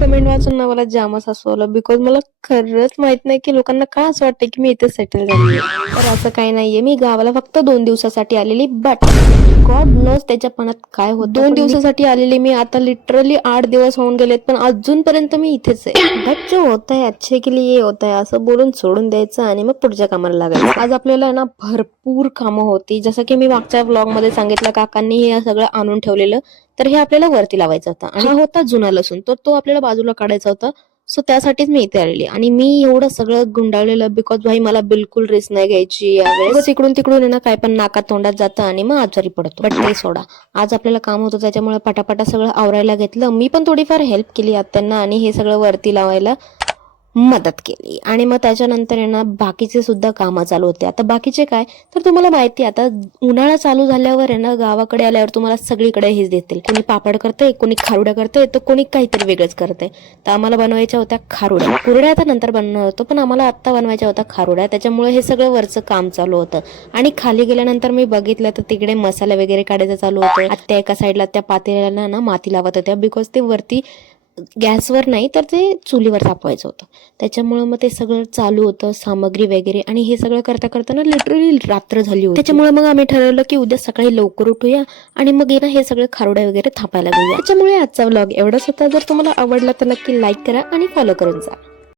Comment वाचून ना मला जामच हसू आलं, बिकॉज मला खरंच माहित नाही की लोकांना का असं वाटतं की मी इथे सेटल झाली. तर असं काही नाहीये, मी गावाला फक्त 2 दिवसासाठी आलेली, बट गॉड नोज त्याच्या मनात काय होतं. 2 दिवसासाठी आलेली मी, आता लिटरली 8 दिवस होऊन गेलेत, पण अजूनपर्यंत मी इथेच आहे. बट जो होता है अच्छे के लिए होता है असं बोलून सोडून द्यायचं आणि मग पुढच्या कामाला लागायचं. आज आपल्याला ना भरपूर कामं होती, जसं की मी मागच्या व्लॉग मध्ये सांगितलं, काकांनी हे सगळं आणून ठेवलेलं. तर हे आपल्याला वरती लावायचा होता आणि हा होता जुना लसूण, तर तो आपल्याला बाजूला काढायचा होता. सो त्यासाठीच मी इथे आलेली आणि मी एवढं सगळं गुंडाळलेलं, बिकॉज भाई मला बिलकुल रिस्क नाही घ्यायची यावेळेस. इकडून तिकडून आहे ना काय पण नाकात तोंडात जातं आणि मग आजारी पडतो. बट ते सोडा, आज आपल्याला काम होतं त्याच्यामुळे पटापटा सगळं आवरायला घेतलं. मी पण थोडीफार हेल्प केली आत्यांना आणि हे सगळं वरती लावायला मदत केली. आणि मग त्याच्यानंतर आहे ना बाकीचे सुद्धा कामं चालू होते. आता बाकीचे काय, तर तुम्हाला माहिती आहे आता उन्हाळा चालू झाल्यावर आहे ना गावाकडे आल्यावर तुम्हाला सगळीकडे हेच देतील. कोणी पापड करते, कोणी खारुड्या करते, तर कोणी काहीतरी वेगळंच करते. तर आम्हाला बनवायच्या होत्या खारुड्या. कुरड्या आता नंतर बनवणार होतो, पण आम्हाला आत्ता बनवायच्या होत्या खारुड्या. त्याच्यामुळे हे सगळं वरचं काम चालू होतं. आणि खाली गेल्यानंतर मी बघितलं तर तिकडे मसाला वगैरे काढायचं चालू होतं. आत्या एका साईडला त्या पातेल्याला ना माती लावत होत्या, बिकॉज ते वरती गॅसवर नाही तर ते चुलीवर तापवायचं होतं. त्याच्यामुळं मग ते सगळं चालू होतं, सामग्री वगैरे. आणि हे सगळं करता करताना लिटरली रात्र झाली होती. त्याच्यामुळे मग आम्ही ठरवलं की उद्या सकाळी लवकर उठूया आणि मग ना हे सगळे खारुड्या वगैरे थापायला घेऊया. त्याच्यामुळे आजचा व्लॉग एवढाच होता. जर तुम्हाला आवडला तर नक्की लाईक करा आणि फॉलो करून जा.